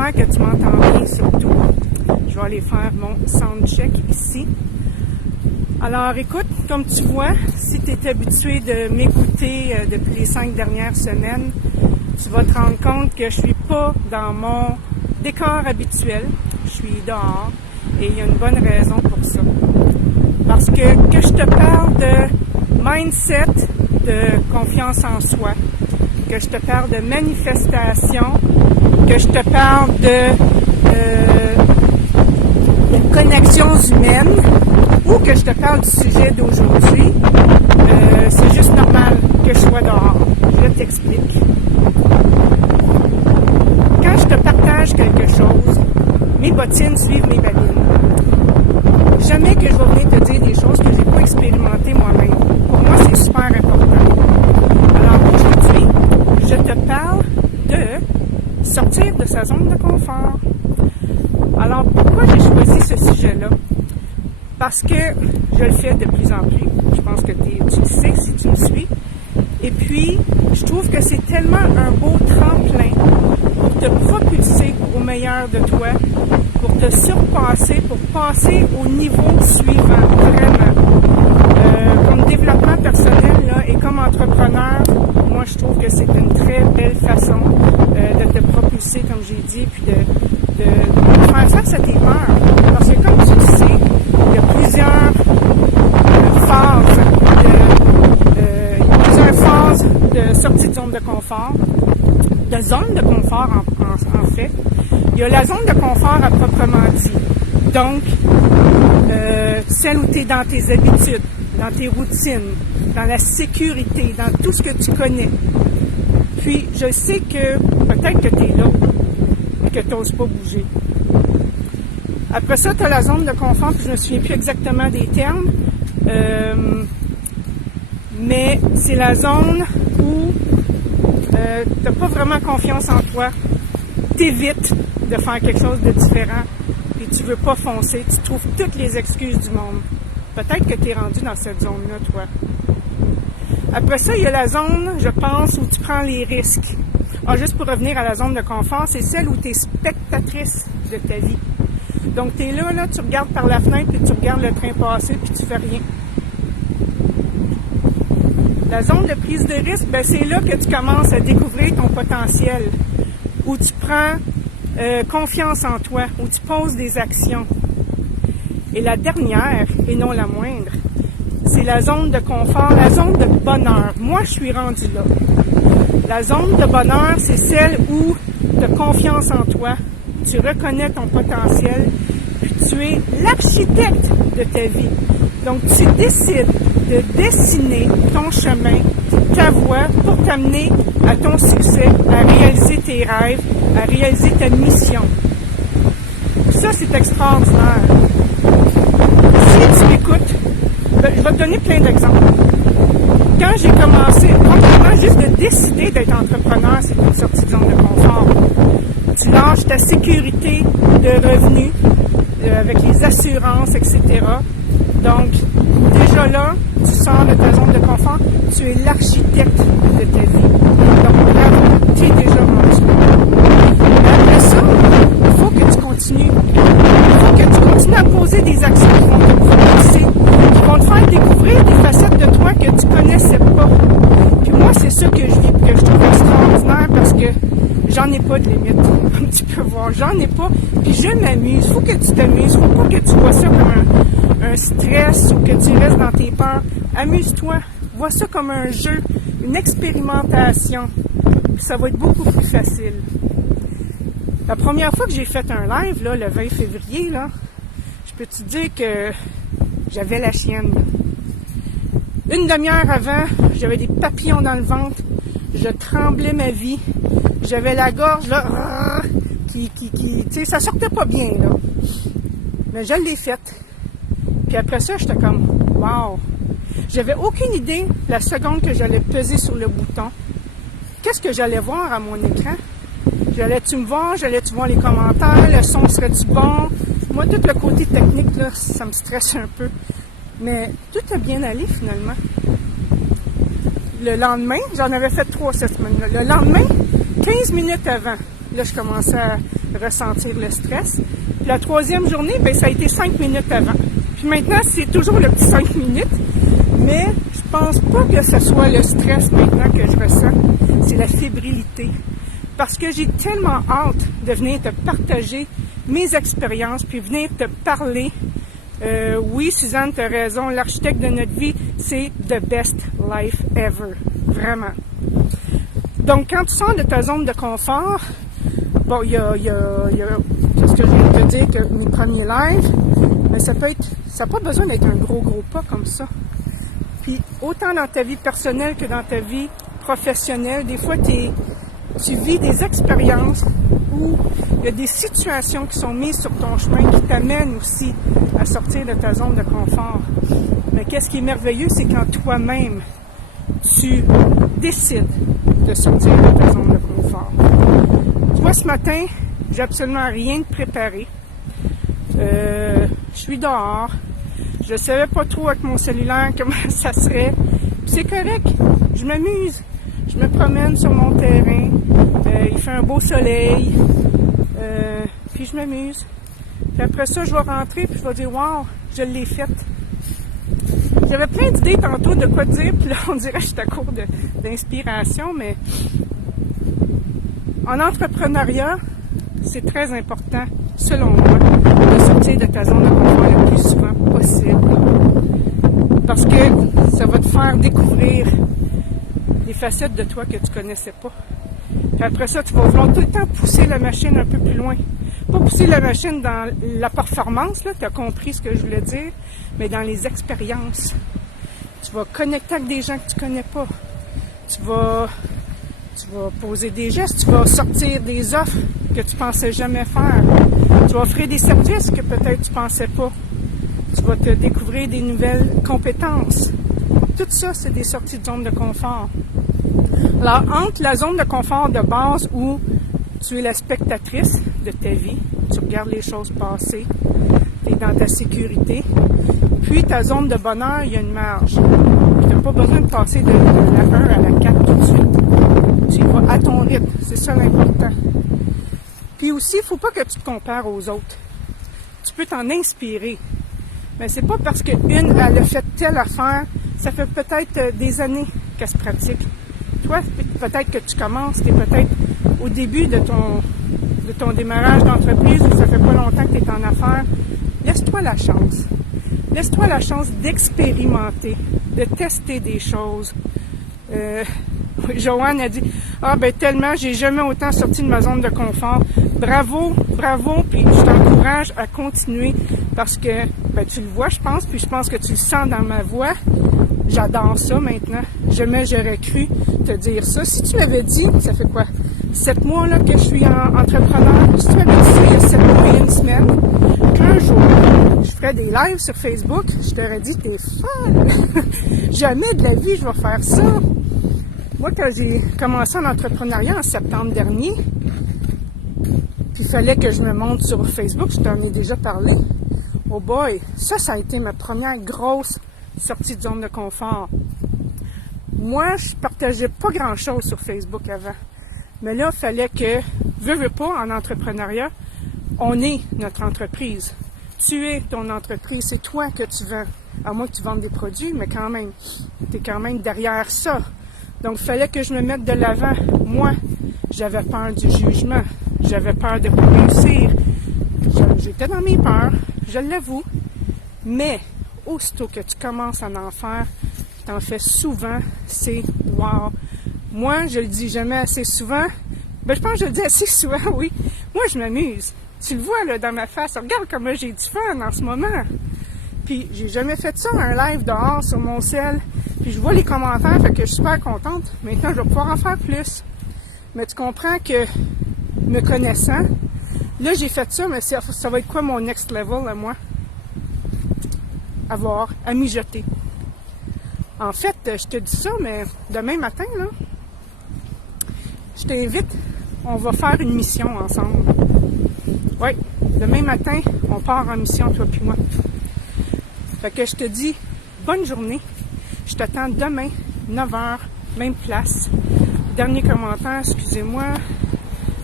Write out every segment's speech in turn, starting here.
J'espère que tu m'entends bien surtout. Je vais aller faire mon soundcheck ici. Alors écoute, comme tu vois, si tu es habitué de m'écouter depuis les 5 dernières semaines, tu vas te rendre compte que je suis pas dans mon décor habituel. Je suis dehors et il y a une bonne raison pour ça. Parce que je te parle de mindset, de confiance en soi, que je te parle de manifestation, que je te parle de connexions humaines ou que je te parle du sujet d'aujourd'hui, c'est juste normal que je sois dehors. Je t'explique. Quand je te partage quelque chose, mes bottines suivent mes babines. Jamais que je vais venir te dire des choses que je n'ai pas expérimentées moi-même. Pour moi, c'est super important. Alors aujourd'hui, je te parle de sortir de sa zone de confort. Alors pourquoi j'ai choisi ce sujet-là? Parce que je le fais de plus en plus. Je pense que tu le sais si tu me suis. Et puis, je trouve que c'est tellement un beau tremplin pour te propulser au meilleur de toi, pour te surpasser, pour passer au niveau suivant, vraiment. Comme développement personnel là, et comme entrepreneur, moi je trouve que c'est une très belle façon de te propulser, comme j'ai dit, puis de faire face à tes peurs. Parce que comme tu le sais, il y a plusieurs phases de sortie de zone de confort, de zone de confort en fait. Il y a la zone de confort à proprement dit. Donc, celle où tu es dans tes habitudes, dans tes routines, dans la sécurité, dans tout ce que tu connais. Puis, je sais que peut-être que tu es là et que tu n'oses pas bouger. Après ça, tu as la zone de confort, puis je ne me souviens plus exactement des termes, mais c'est la zone où tu n'as pas vraiment confiance en toi, tu évites de faire quelque chose de différent, puis tu veux pas foncer, tu trouves toutes les excuses du monde. Peut-être que tu es rendu dans cette zone-là, toi. Après ça, il y a la zone, je pense, où tu prends les risques. Alors, juste pour revenir à la zone de confort, c'est celle où tu es spectatrice de ta vie. Donc, tu es là, tu regardes par la fenêtre, puis tu regardes le train passer, puis tu fais rien. La zone de prise de risque, ben, c'est là que tu commences à découvrir ton potentiel, où tu prends confiance en toi, où tu poses des actions. Et la dernière, et non la moindre, c'est la zone de confort, la zone de bonheur. Moi, je suis rendue là. La zone de bonheur, c'est celle où tu as confiance en toi, tu reconnais ton potentiel, puis tu es l'architecte de ta vie. Donc, tu décides de dessiner ton chemin, ta voie pour t'amener à ton succès, à réaliser tes rêves, à réaliser ta mission. Ça, c'est extraordinaire. Si tu m'écoutes, je vais te donner plein d'exemples. Quand j'ai commencé, premièrement, juste de décider d'être entrepreneur, c'est une sortie de zone de confort. Tu lâches ta sécurité de revenus avec les assurances, etc. Donc, déjà là, tu sors de ta zone de confort, tu es l'architecte de ta vie. Donc, bravo, tu es déjà rendu. Après ça, il faut que tu continues. Il faut que tu continues à poser des actions qui vont te propulser, qui vont te faire découvrir des facettes de toi que tu connaissais pas. Puis moi, c'est ça que je vis, que je trouve extraordinaire parce que j'en ai pas de limite, comme tu peux voir. J'en ai pas. Puis je m'amuse. Il faut que tu t'amuses. Il ne faut pas que tu vois ça comme un stress ou que tu restes dans tes peurs. Amuse-toi. Vois ça comme un jeu, une expérimentation. Puis ça va être beaucoup plus facile. La première fois que j'ai fait un live, là, le 20 février, là, je peux te dire que j'avais la chienne. Là. Une demi-heure avant, j'avais des papillons dans le ventre. Je tremblais ma vie. J'avais la gorge, là, tu sais, ça sortait pas bien, là. Mais je l'ai faite. Puis après ça, j'étais comme, wow! J'avais aucune idée, la seconde que j'allais peser sur le bouton, qu'est-ce que j'allais voir à mon écran? J'allais-tu me voir? J'allais-tu voir les commentaires? Le son serait-tu bon? Moi, tout le côté technique, là, ça me stresse un peu. Mais tout a bien allé, finalement. Le lendemain, j'en avais fait 3 cette semaine-là. Le lendemain, 15 minutes avant, là, je commençais ressentir le stress. Puis la troisième journée, ben ça a été 5 minutes avant. Puis maintenant, c'est toujours le petit 5 minutes, mais je pense pas que ce soit le stress maintenant que je ressens, c'est la fébrilité. Parce que j'ai tellement hâte de venir te partager mes expériences, puis venir te parler. Oui, Suzanne, tu as raison, l'architecte de notre vie, c'est the best life ever. Vraiment. Donc, quand tu sors de ta zone de confort, bon, il y a ce que je viens de te dire, que mes premiers lives, mais ça n'a pas besoin d'être un gros pas comme ça. Puis, autant dans ta vie personnelle que dans ta vie professionnelle, des fois, tu vis des expériences où il y a des situations qui sont mises sur ton chemin qui t'amènent aussi à sortir de ta zone de confort. Mais qu'est-ce qui est merveilleux, c'est quand toi-même, tu décides de sortir de ta zone de confort. Tu vois, ce matin, j'ai absolument rien de préparé. Je suis dehors. Je savais pas trop avec mon cellulaire comment ça serait. Puis c'est correct. Je m'amuse. Je me promène sur mon terrain. Il fait un beau soleil. Puis je m'amuse. Puis après ça, je vais rentrer puis je vais dire « Wow, je l'ai faite ». J'avais plein d'idées tantôt de quoi dire, puis là, on dirait que je suis à court d'inspiration, mais en entrepreneuriat, c'est très important, selon moi, de sortir de ta zone de confort le plus souvent possible. Parce que ça va te faire découvrir des facettes de toi que tu connaissais pas. Puis après ça, tu vas vouloir tout le temps pousser la machine un peu plus loin. Pas pousser la machine dans la performance, là, tu as compris ce que je voulais dire, mais dans les expériences. Tu vas connecter avec des gens que tu connais pas. Tu vas poser des gestes, tu vas sortir des offres que tu pensais jamais faire. Tu vas offrir des services que peut-être tu pensais pas. Tu vas te découvrir des nouvelles compétences. Tout ça, c'est des sorties de zone de confort. Alors, entre la zone de confort de base où tu es la spectatrice de ta vie, tu regardes les choses passer, tu es dans ta sécurité, puis ta zone de bonheur, il y a une marge. Tu n'as pas besoin de passer de la 1 à la 4 tout de suite. Tu y vas à ton rythme, c'est ça l'important. Puis aussi, il ne faut pas que tu te compares aux autres. Tu peux t'en inspirer, mais c'est pas parce qu'une, elle a fait telle affaire, ça fait peut-être des années qu'elle se pratique. Toi, peut-être que tu commences, tu es peut-être au début de ton démarrage d'entreprise où ça fait pas longtemps que tu es en affaires. Laisse-toi la chance. Laisse-toi la chance d'expérimenter, de tester des choses. Joanne a dit « Ah, ben tellement, j'ai jamais autant sorti de ma zone de confort. Bravo, bravo, puis je t'encourage à continuer parce que, ben tu le vois, je pense, puis je pense que tu le sens dans ma voix. J'adore ça maintenant. Jamais j'aurais cru te dire ça. Si tu m'avais dit, ça fait quoi? 7 mois là, que je suis entrepreneur. Si tu m'avais dit ça il y a 7 mois et 1 semaine, qu'un jour, je ferais des lives sur Facebook, je t'aurais dit, t'es folle! Jamais de la vie, je vais faire ça. Moi, quand j'ai commencé en entrepreneuriat en septembre dernier, puis il fallait que je me monte sur Facebook, je t'en ai déjà parlé. Oh boy, ça a été ma première grosse sortie de zone de confort. Moi, je partageais pas grand-chose sur Facebook avant. Mais là, il fallait que, veux pas, en entrepreneuriat, on est notre entreprise. Tu es ton entreprise, c'est toi que tu vends. À moins que tu vendes des produits, mais quand même, tu es quand même derrière ça. Donc, il fallait que je me mette de l'avant. Moi, j'avais peur du jugement. J'avais peur de ne pas réussir. J'étais dans mes peurs, je l'avoue. Mais, aussitôt que tu commences à en faire, tu en fais souvent, c'est wow. Moi, je le dis jamais assez souvent. Ben, je pense que je le dis assez souvent, oui. Moi, je m'amuse. Tu le vois, là, dans ma face. Regarde comment j'ai du fun en ce moment. Puis, j'ai jamais fait ça, un live dehors sur mon cell. Puis, je vois les commentaires, fait que je suis super contente. Maintenant, je vais pouvoir en faire plus. Mais tu comprends que, me connaissant, là, j'ai fait ça, mais ça va être quoi mon next level à moi? Avoir à mijoter. En fait, je te dis ça, mais demain matin, là, je t'invite, on va faire une mission ensemble. Oui, demain matin, on part en mission, toi puis moi. Fait que je te dis, bonne journée. Je t'attends demain, 9h, même place. Dernier commentaire, excusez-moi.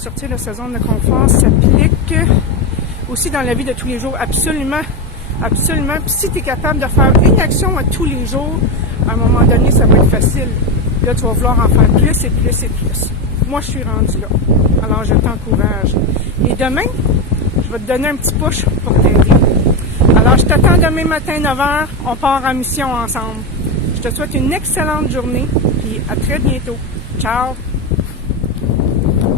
Sortir de sa zone de confort s'applique aussi dans la vie de tous les jours, absolument. Absolument. Puis si tu es capable de faire une action à tous les jours, à un moment donné, ça va être facile. Là, tu vas vouloir en faire plus et plus et plus. Moi, je suis rendue là. Alors, je t'encourage. Et demain, je vais te donner un petit push pour t'aider. Alors, je t'attends demain matin 9h. On part en mission ensemble. Je te souhaite une excellente journée et à très bientôt. Ciao!